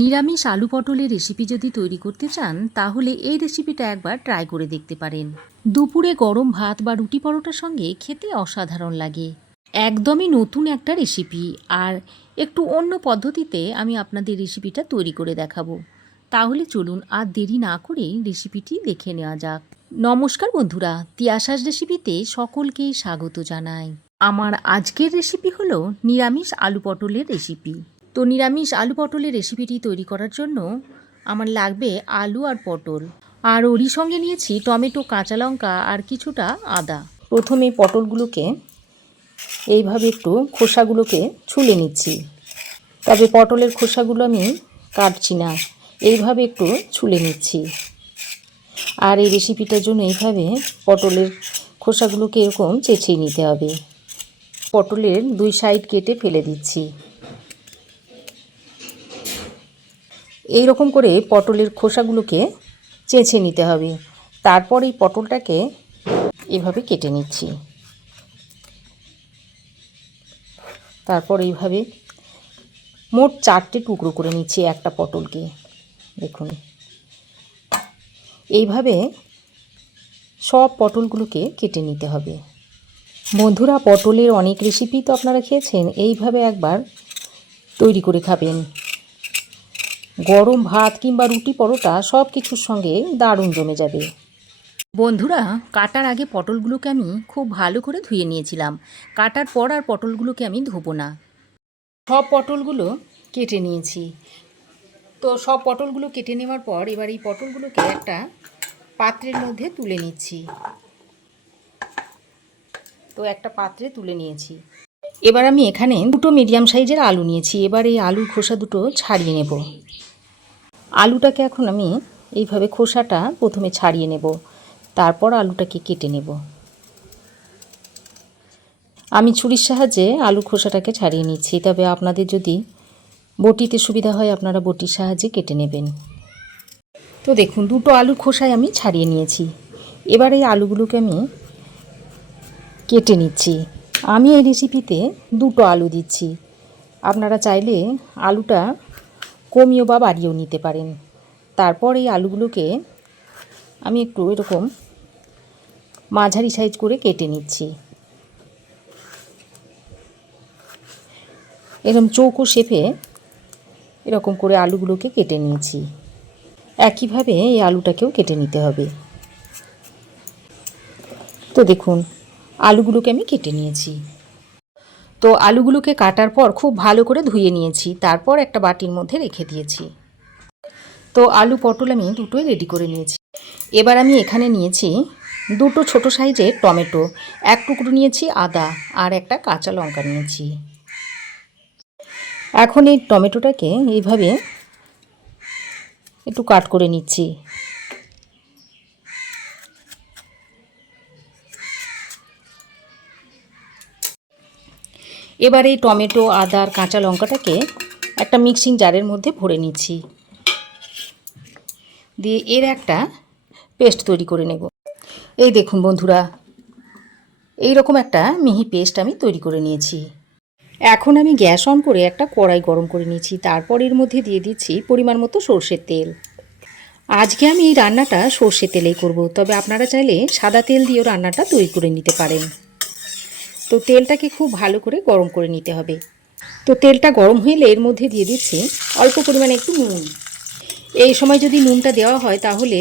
নিরামিষ আলু পটলের রেসিপি যদি তৈরি করতে চান তাহলে এই রেসিপিটা একবার ট্রাই করে দেখতে পারেন। দুপুরে গরম ভাত বা রুটি পরোটার সঙ্গে খেতে অসাধারণ লাগে। একদমই নতুন একটা রেসিপি, আর একটু অন্য পদ্ধতিতে আমি আপনাদের রেসিপিটা তৈরি করে দেখাবো। তাহলে চলুন আর দেরি না করে রেসিপিটি দেখে নেওয়া যাক। নমস্কার বন্ধুরা, তিয়াশাস রেসিপিতে সকলকেই স্বাগত জানাই। আমার আজকের রেসিপি হলো নিরামিষ আলু পটলের রেসিপি। তো নিরামিষ আলু পটলের রেসিপিটি তৈরি করার জন্য আমার লাগবে আলু আর পটল, আর ওরই সঙ্গে নিয়েছি টমেটো, কাঁচা লঙ্কা আর কিছুটা আদা। প্রথমে পটলগুলোকে এইভাবে একটু খোসাগুলোকে ছুলে নিচ্ছি, তবে পটলের খোসাগুলো আমি কাটছি না, এইভাবে একটু ছুলে নিচ্ছি। আর এই রেসিপিটার জন্য এইভাবে পটলের খোসাগুলোকে এরকম চেঁচিয়ে নিতে হবে। পটলের দুই সাইড কেটে ফেলে দিচ্ছি। এই রকম করে পটলের খোসাগুলোকে চেঁচে নিতে হবে। তারপর এই পটলটাকে এভাবে কেটে নিচ্ছি। তারপর এইভাবে মোট 4টে টুকরো করে নিচ্ছি একটা পটলকে। দেখুন, এইভাবে সব পটলগুলোকে কেটে নিতে হবে। বন্ধুরা, পটলের অনেক রেসিপি তো আপনারা খেয়েছেন, এইভাবে একবার তৈরি করে খাবেন। গরম ভাত কিংবা রুটি পরোটা সব কিছুর সঙ্গে দারুণ জমে যাবে। বন্ধুরা, কাটার আগে পটলগুলোকে আমি খুব ভালো করে ধুয়ে নিয়েছিলাম। কাটার পর আর পটলগুলোকে আমি ধোবো না। সব পটলগুলো কেটে নিয়েছি। তো সব পটলগুলো কেটে নেওয়ার পর এবার এই পটলগুলোকে একটা পাত্রের মধ্যে তুলে নিচ্ছি। তো একটা পাত্রে তুলে নিয়েছি। এবার আমি এখানে দুটো মিডিয়াম সাইজের আলু নিয়েছি। এবার এই আলুর খোসা দুটো ছাড়িয়ে নেব। আলুটাকে এখন আমি এইভাবে খোসাটা প্রথমে ছাড়িয়ে নেব, তারপর আলুটাকে কেটে নেব। আমি ছুরির সাহায্যে আলুর খোসাটাকে ছাড়িয়ে নিচ্ছি, তবে আপনাদের যদি বটিতে সুবিধা হয় আপনারা বটির সাহায্যে কেটে নেবেন। তো দেখুন, দুটো আলুর খোসায় আমি ছাড়িয়ে নিয়েছি। এবার এই আলুগুলোকে আমি কেটে নিচ্ছি। আমি এই রেসিপিতে দুটো আলু দিচ্ছি। আপনারা চাইলে আলুটা কমিয়েও বা বাড়িয়েও নিতে পারেন। তারপর এই আলুগুলোকে আমি একটু এরকম মাঝারি সাইজ করে কেটে নিচ্ছি। এরকম চৌকো শেপে এরকম করে আলুগুলোকে কেটে নিয়েছি। একইভাবে এই আলুটাকেও কেটে নিতে হবে। তো দেখুন, আলুগুলোকে আমি কেটে নিয়েছি। তো আলুগুলোকে কাটার পর খুব ভালো করে ধুয়ে নিয়েছি, তারপর একটা বাটির মধ্যে রেখে দিয়েছি। তো আলু পটল আমি দুটোই রেডি করে নিয়েছি। এবার আমি এখানে নিয়েছি দুটো ছোট সাইজের টমেটো, এক টুকরো নিয়েছি আদা, আর একটা কাঁচা লঙ্কা নিয়েছি। এখন এই টমেটোটাকে এইভাবে একটু কাট করে নিচ্ছি। এবার এই টমেটো, আদা আর কাঁচা লঙ্কাটাকে একটা মিক্সিং জারের মধ্যে ভরে নিচ্ছি, দিয়ে এর একটা পেস্ট তৈরি করে নেব। এই দেখুন বন্ধুরা, এই রকম একটা মিহি পেস্ট আমি তৈরি করে নিয়েছি। এখন আমি গ্যাস অন করে একটা কড়াই গরম করে নিয়েছি। তারপর এর মধ্যে দিয়ে দিচ্ছি পরিমাণ মতো সর্ষের তেল। আজকে আমি এই রান্নাটা সর্ষের তেলেই করব, তবে আপনারা চাইলে সাদা তেল দিয়েও রান্নাটা তৈরি করে নিতে পারেন। তো তেলটাকে খুব ভালো করে গরম করে নিতে হবে। তো তেলটা গরম হলে এর মধ্যে দিয়ে দিচ্ছি অল্প পরিমাণে একটু নুন। এই সময় যদি নুনটা দেওয়া হয় তাহলে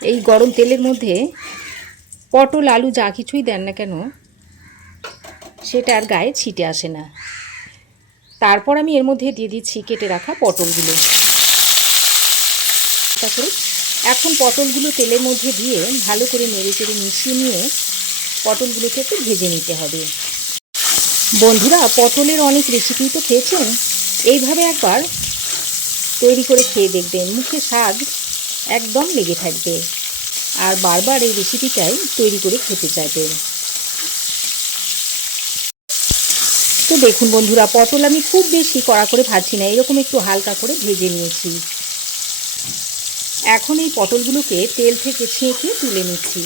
এই গরম তেলের মধ্যে পটল, আলু যা কিছুই দেন না কেন সেটা আর গায়ে ছিটে আসে না। তারপর আমি এর মধ্যে দিয়ে দিচ্ছি কেটে রাখা পটলগুলো। তারপরে এখন পটলগুলো তেলের মধ্যে দিয়ে ভালো করে নেড়ে চেড়ে মিশিয়ে নিয়ে পটলগুলোকে একটু ভেজে নিতে হবে। বন্ধুরা, পটলের অনেক রেসিপি তো খেয়েছেন, এইভাবে একবার তৈরি করে খেয়ে দেখবেন, মুখে স্বাদ একদম লেগে থাকবে আর বারবার এই রেসিপিটাই তৈরি করে খেতে চাইবেন। তো দেখুন বন্ধুরা, পটল আমি খুব বেশি কড়া করে ভাজছি না, এরকম একটু হালকা করে ভেজে নিয়েছি। এখন এই পটলগুলোকে তেল থেকে ছেঁকে তুলে নিচ্ছি।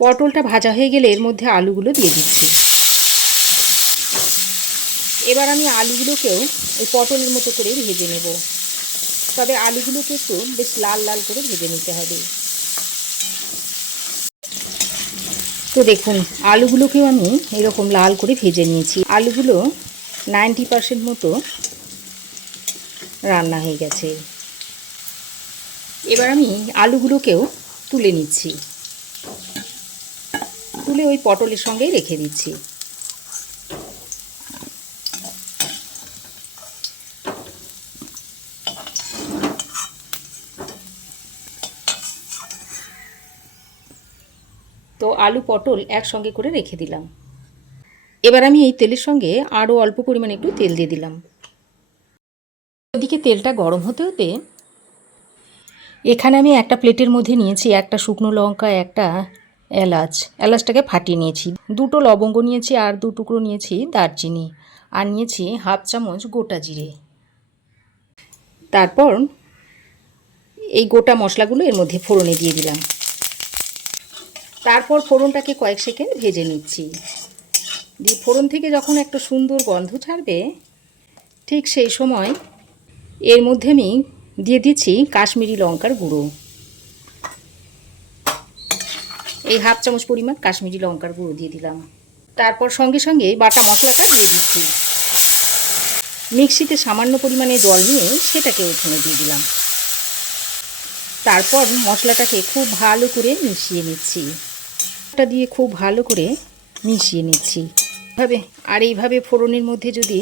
পটলটা ভাজা হয়ে গেলে এর মধ্যে আলুগুলো দিয়ে দিচ্ছি। এবার আমি আলুগুলোকেও ওই পটলের মতো করে ভেজে নেব, তবে আলুগুলোকে একটু বেশ লাল লাল করে ভেজে নিতে হবে। তো দেখুন আলুগুলোকেও আমি এরকম লাল করে ভেজে নিয়েছি। আলুগুলো 90% মতো রান্না হয়ে গেছে। এবার আমি আলুগুলোকেও তুলে নিচ্ছি, তুলে ওই পটলের সঙ্গেই রেখে দিচ্ছি। তো আলু পটল একসঙ্গে করে রেখে দিলাম। এবার আমি এই তেলের সঙ্গে আরও অল্প পরিমাণে একটু তেল দিয়ে দিলাম। ওদিকে তেলটা গরম হতে হতে এখানে আমি একটা প্লেটের মধ্যে নিয়েছি একটা শুকনো লঙ্কা, একটা এলাচটাকে ফাটিয়ে নিয়েছি, 2টো লবঙ্গ নিয়েছি, আর 2 টুকরো নিয়েছি দারচিনি, আর নিয়েছি 1/2 চামচ গোটা জিরে। তারপর এই গোটা মশলাগুলো এর মধ্যে ফোড়নে দিয়ে দিলাম। তারপর ফোড়নটাকে কয়েক সেকেন্ড ভেজে নিচ্ছি। দিয়ে ফোড়ন থেকে যখন একটা সুন্দর গন্ধ ছাড়বে, ঠিক সেই সময় এর মধ্যে আমি দিয়ে দিচ্ছি কাশ্মীরি লঙ্কার গুঁড়ো। এই 1/2 চামচ পরিমাণ কাশ্মীরি লঙ্কার গুঁড়ো দিয়ে দিলাম। তারপর সঙ্গে সঙ্গে বাটা মশলাটা দিয়ে দিচ্ছি। মিক্সিতে সামান্য পরিমাণে জল নিয়ে সেটাকে এখানে দিয়ে দিলাম। তারপর মশলাটাকে খুব ভালো করে মিশিয়ে নিচ্ছি। এটা দিয়ে খুব ভালো করে মিশিয়ে নিচ্ছি আর এইভাবে ফোড়নের মধ্যে যদি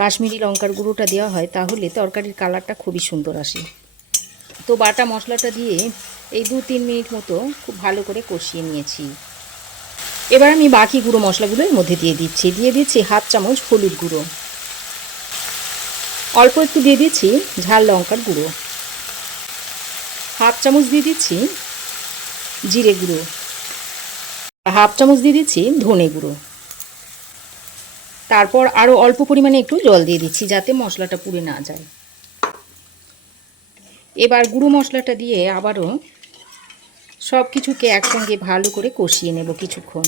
কাশ্মীরি লঙ্কার গুঁড়োটা দেওয়া হয় তাহলে তরকারির কালারটা খুবই সুন্দর আসে। তো বাটা মশলাটা দিয়ে এই 2-3 মিনিট মতো খুব ভালো করে কষিয়ে নিয়েছি। এবার আমি বাকি গুঁড়ো মশলাগুলো এর মধ্যে দিয়ে দিচ্ছি। 1/2 চামচ হলুদ গুঁড়ো, অল্প একটু দিয়ে দিচ্ছি ঝাল লঙ্কার গুঁড়ো, 1/2 চামচ দিয়ে দিচ্ছি জিরে গুঁড়ো, 1/2 চামচ দিয়ে দিচ্ছি ধনে গুঁড়ো। তারপর আরও অল্প পরিমাণে একটু জল দিয়ে দিচ্ছি যাতে মশলাটা পুড়ে না যায়। এবার গুঁড়ো মশলাটা দিয়ে আবারও সব কিছুকে একসঙ্গে ভালো করে কষিয়ে নেব কিছুক্ষণ।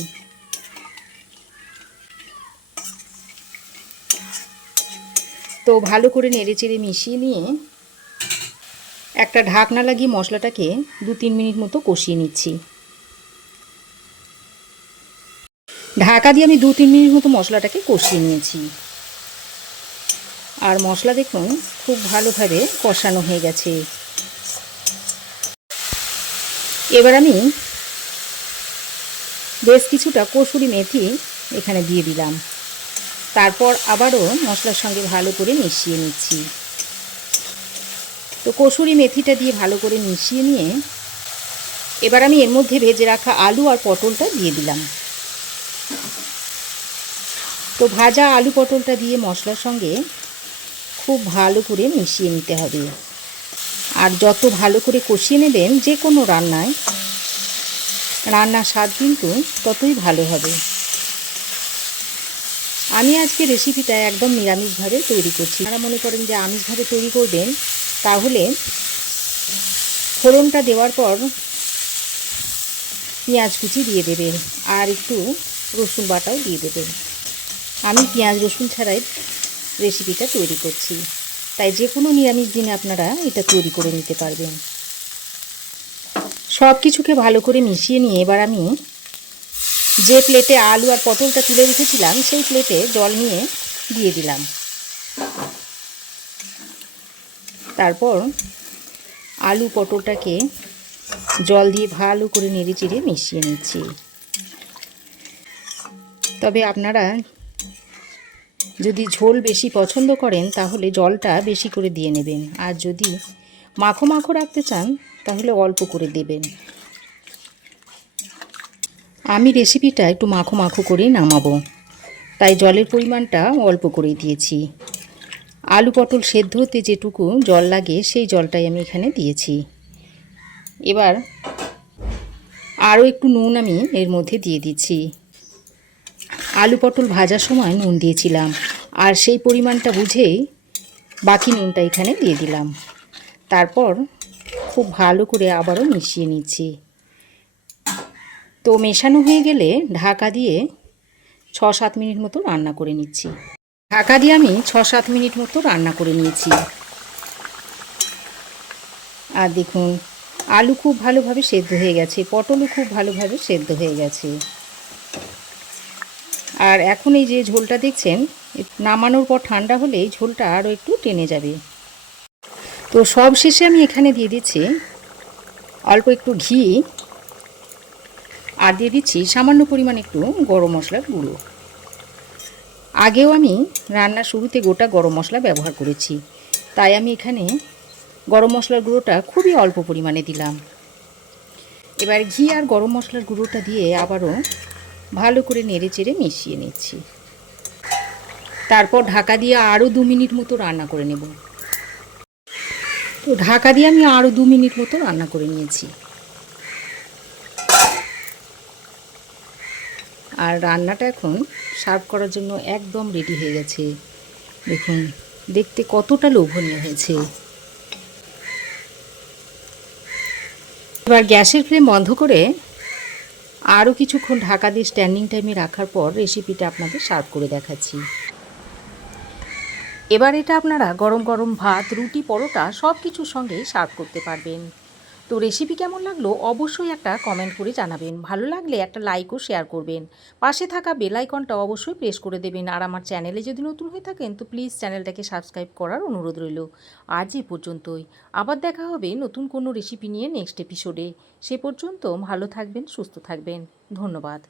তো ভালো করে নেড়েচেড়ে মিশিয়ে নিয়ে একটা ঢাকনা লাগিয়ে মশলাটাকে 2-3 মিনিট মতো কষিয়ে নিচ্ছি। ঢাকা দিয়ে আমি 2-3 মিনিট মতো মশলাটাকে কষিয়ে নিয়েছি। আর মশলা দেখুন খুব ভালোভাবে কষানো হয়ে গেছে। এবার আমি বেশ কিছুটা কসুরি মেথি এখানে দিয়ে দিলাম। তারপর আবারও মশলার সঙ্গে ভালো করে মিশিয়ে নিচ্ছি। তো কসুরি মেথিটা দিয়ে ভালো করে মিশিয়ে নিয়ে এবার আমি এর মধ্যে ভেজে রাখা আলু আর পটলটা দিয়ে দিলাম। তো ভাজা আলু পটলটা দিয়ে মশলার সঙ্গে খুব ভালো করে মিশিয়ে নিতে হবে। আর যত ভালো করে কষিয়ে নেবেন যে কোনো রান্নার স্বাদ কিন্তু ততই ভালো হবে। আমি আজকে রেসিপিটা একদম নিরামিষভাবে তৈরি করছি। আপনারা মনে করেন যে আমিষভাবে তৈরি করবেন তাহলে ফোড়নটা দেওয়ার পর পেঁয়াজ কুচি দিয়ে দেবেন আর একটু রসুন বাটাও দিয়ে দেবেন। আমি পেঁয়াজ রসুন ছাড়াই রেসিপিটা তৈরি করছি, তাই যে কোনো নিরামিষ দিনে আপনারা এটা তৈরি করে নিতে পারবেন। সব কিছুকে ভালো করে মিশিয়ে নিয়ে এবার আমি যে প্লেটে আলু আর পটলটা তুলে রেখেছিলাম সেই প্লেটে জল নিয়ে দিয়ে দিলাম। তারপর আলু পটলটাকে জল দিয়ে ভালো করে নেড়েচেড়ে মিশিয়ে নিচ্ছি। তবে আপনারা যদি ঝোল বেশি পছন্দ করেন তাহলে জলটা বেশি করে দিয়ে নেবেন, আর যদি মাখো মাখো রাখতে চান তাহলে অল্প করে দেবেন। আমি রেসিপিটা একটু মাখো মাখো করেই নামাবো, তাই জলের পরিমাণটা অল্প করেই দিয়েছি। আলু পটল সেদ্ধ হতে যেটুকু জল লাগে সেই জলটাই আমি এখানে দিয়েছি। এবার আরও একটু নুন আমি এর মধ্যে দিয়ে দিচ্ছি। আলু পটল ভাজার সময় নুন দিয়েছিলাম, আর সেই পরিমাণটা বুঝেই বাকি নুনটা এখানে দিয়ে দিলাম। তারপর খুব ভালো করে আবারও মিশিয়ে নিচ্ছি। তো মেশানো হয়ে গেলে ঢাকা দিয়ে ৬-৭ মিনিট মতো রান্না করে নিচ্ছি। ঢাকা দিয়ে আমি ৬-৭ মিনিট মতো রান্না করে নিয়েছি। আর দেখুন আলু খুব ভালোভাবে সেদ্ধ হয়ে গেছে, পটলও খুব ভালোভাবে সেদ্ধ হয়ে গেছে। আর এখন এই যে ঝোলটা দেখছেন, নামানোর পর ঠান্ডা হলে ঝোলটা আরও একটু টেনে যাবে। তো সব শেষে আমি এখানে দিয়ে দিচ্ছি অল্প একটু ঘি, আর দিয়ে দিচ্ছি সামান্য পরিমাণ একটু গরম মশলার গুঁড়ো। আগেও আমি রান্নার শুরুতে গোটা গরম মশলা ব্যবহার করেছি, তাই আমি এখানে গরম মশলার গুঁড়োটা খুবই অল্প পরিমাণে দিলাম। এবার ঘি আর গরম মশলার গুঁড়োটা দিয়ে আবারও ভালো করে নেড়ে চেড়ে মিশিয়ে নিচ্ছি। তারপর ঢাকা দিয়ে আরও 2 মিনিট মতো রান্না করে নেব। তো ঢাকা দিয়ে আমি আরও 2 মিনিট মতো রান্না করে নিয়েছি। আর রান্নাটা এখন সার্ভ করার জন্য একদম রেডি হয়ে গেছে। দেখুন দেখতে কতটা লোভনীয় হয়েছে। এবার গ্যাসের ফ্লেম বন্ধ করে আরও কিছুক্ষণ ঢাকা দিয়ে স্ট্যান্ডিং টাইমে রাখার পর রেসিপিটা আপনাদের সার্ভ করে দেখাচ্ছি। এবার এটা আপনারা গরম গরম ভাত, রুটি, পরোটা সব কিছুর সঙ্গেই সার্ভ করতে পারবেন। তো রেসিপি কেমন লাগলো অবশ্যই একটা কমেন্ট করে জানাবেন। ভালো লাগলে একটা লাইক ও শেয়ার করবেন। পাশে থাকা বেল আইকনটা অবশ্যই প্রেস করে দেবেন। আর আমার চ্যানেলে যদি নতুন হয়ে থাকেন তো প্লিজ চ্যানেলটাকে সাবস্ক্রাইব করার অনুরোধ রইল। আজ এই পর্যন্তই। আবার দেখা হবে নতুন কোনো রেসিপি নিয়ে নেক্সট এপিসোডে। সে পর্যন্ত ভালো থাকবেন, সুস্থ থাকবেন। ধন্যবাদ।